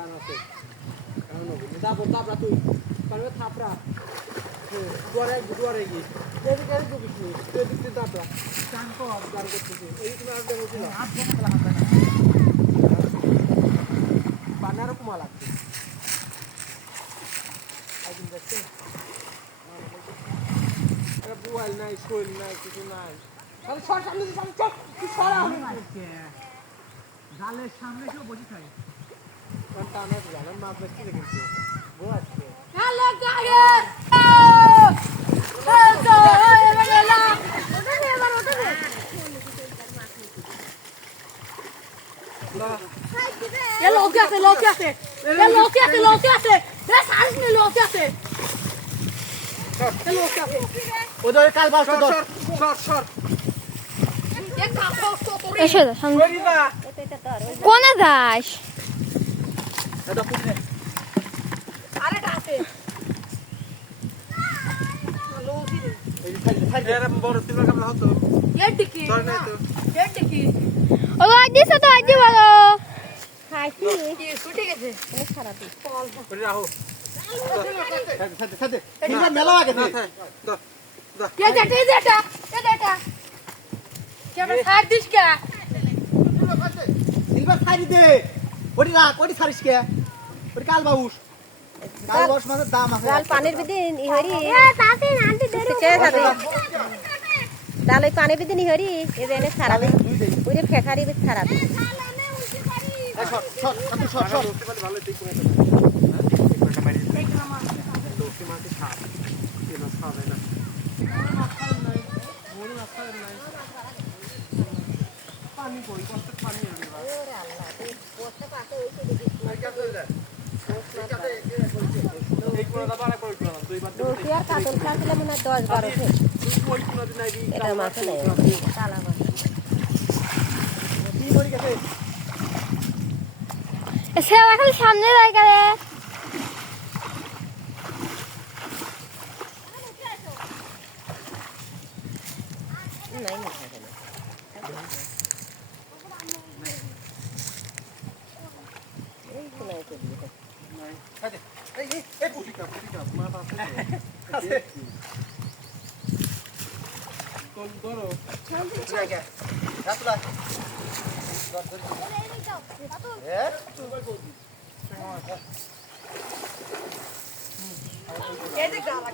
টান আছে কারণ যাবো তাপরা তুই পারবে থাপরা দুয়ারে গিয়ে এদিকে দুবিস নি এদিকে তাপরা টান করতেছে এই তুমি আর দেখো না হাত বন্ধ করা হবে না পানার কুমা লাগছে আইদিন দেখতে আরে বুয়াল নাই শোল নাই কিছু নাই তাহলে সর সামনে সামনে চল তুই সরা জালের সামনে কেউ বসে থাকে টানা জালের মাছ দেখতে কিন্তু বউ আসছে হ্যালো গাড়ি ওদের কাল বাস এসে যা সামনে কোনে যাস ও দিছে তো আজ ভালো মেলা আগে পানির বিদিন ইহরি ডাল ওই পানির বিদিন ইহরি এনে ছাড়াবে ওই যে ফেকারি ছাড়াবে কাতল খাওয়ালে মনে হয় 10-12 এটা মাছ নেই তালা সে এখন সামনে জায়গা রে এই যে গালা